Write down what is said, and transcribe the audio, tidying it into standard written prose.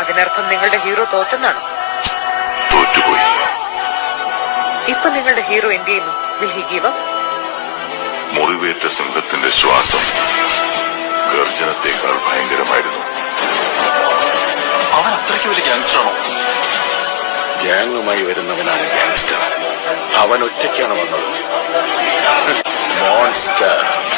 അതിനർത്ഥം നിങ്ങളുടെ ഹീറോ തോറ്റെന്നാണ്. തോറ്റുപോയി. ഇപ്പൊ നിങ്ങളുടെ ഹീറോ എന്ത് ചെയ്യുന്നു? Will he give up? മുറിവേറ്റ സിംഹത്തിന്റെ ശ്വാസം ഗർജനത്തെക്കാൾ ഭയങ്കരമായിരുന്നു. അവൻ അത്രയ്ക്ക് വലിയ ഗാങ്സ്റ്ററാണോ? ഗ്യാങ്ങുമായി വരുന്നവനാണ് ഗാങ്സ്റ്റർ. അവൻ ഒറ്റയ്ക്കാണ് വന്നത്. മോൺസ്റ്റർ.